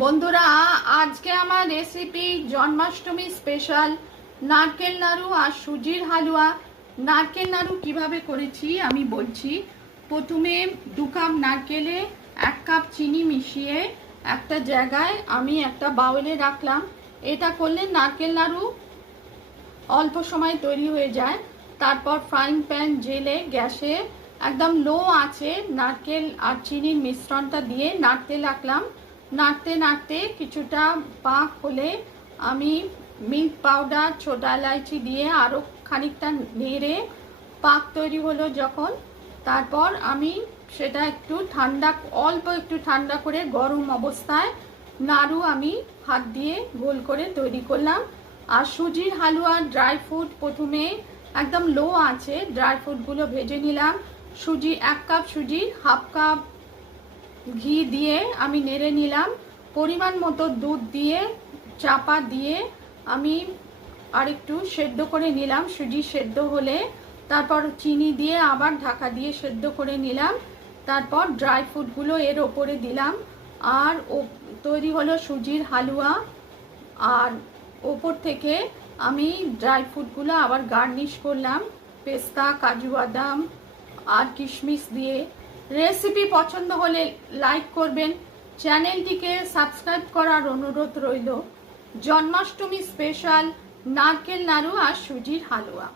বন্ধুরা, আজকে আমার রেসিপি জন্মাষ্টমী স্পেশাল নারকেল নাড়ু আর সুজির হালুয়া। নারকেল নাড়ু কিভাবে করেছি আমি বলছি। প্রথমে 2 কাপ নারকেলে 1 কাপ চিনি মিশিয়ে একটা জায়গায় আমি একটা বাউলে রাখলাম। এটা করলে নারকেল নাড়ু অল্প সময় তৈরি হয়ে যায়। তারপর ফ্রাইং প্যান জেলে গ্যাসে একদম লো আছে নারকেল আর চিনির মিশ্রণটা দিয়ে নাড়তে লাগলাম। নাড়তে নাড়তে কিছুটা পাক হলে আমি মিল্ক পাউডার, ছোটা এলাইচি দিয়ে আরও খানিকটা নেড়ে পাক তৈরি হলো যখন, তারপর আমি সেটা অল্প একটু ঠান্ডা করে গরম অবস্থায় নাড়ু আমি হাত দিয়ে গোল করে তৈরি করলাম। আর সুজির হালুয়া ড্রাই ফ্রুট প্রথমে একদম লো আছে ড্রাই ফ্রুটগুলো ভেজে নিলাম। 1 কাপ সুজির 1/2 কাপ ঘি দিয়ে আমি নেড়ে নিলাম। পরিমাণ মতো দুধ দিয়ে চাপা দিয়ে আমি আরেকটু সেদ্ধ করে নিলাম। সুজি সেদ্ধ হলে তারপর চিনি দিয়ে আবার ঢাকা দিয়ে সেদ্ধ করে নিলাম। তারপর ড্রাই ফ্রুটগুলো এর ওপরে দিলাম আর তৈরি হলো সুজির হালুয়া। আর ওপর থেকে আমি ড্রাই ফ্রুটগুলো আবার গার্নিশ করলাম পেস্তা, কাজু বাদাম আর কিশমিশ দিয়ে। রেসিপি পছন্দ হলে লাইক করবেন, চ্যানেলটিকে সাবস্ক্রাইব করার অনুরোধ রইল। জন্মাষ্টমী স্পেশাল নারকেল নাড়ু আর সুজির হালুয়া।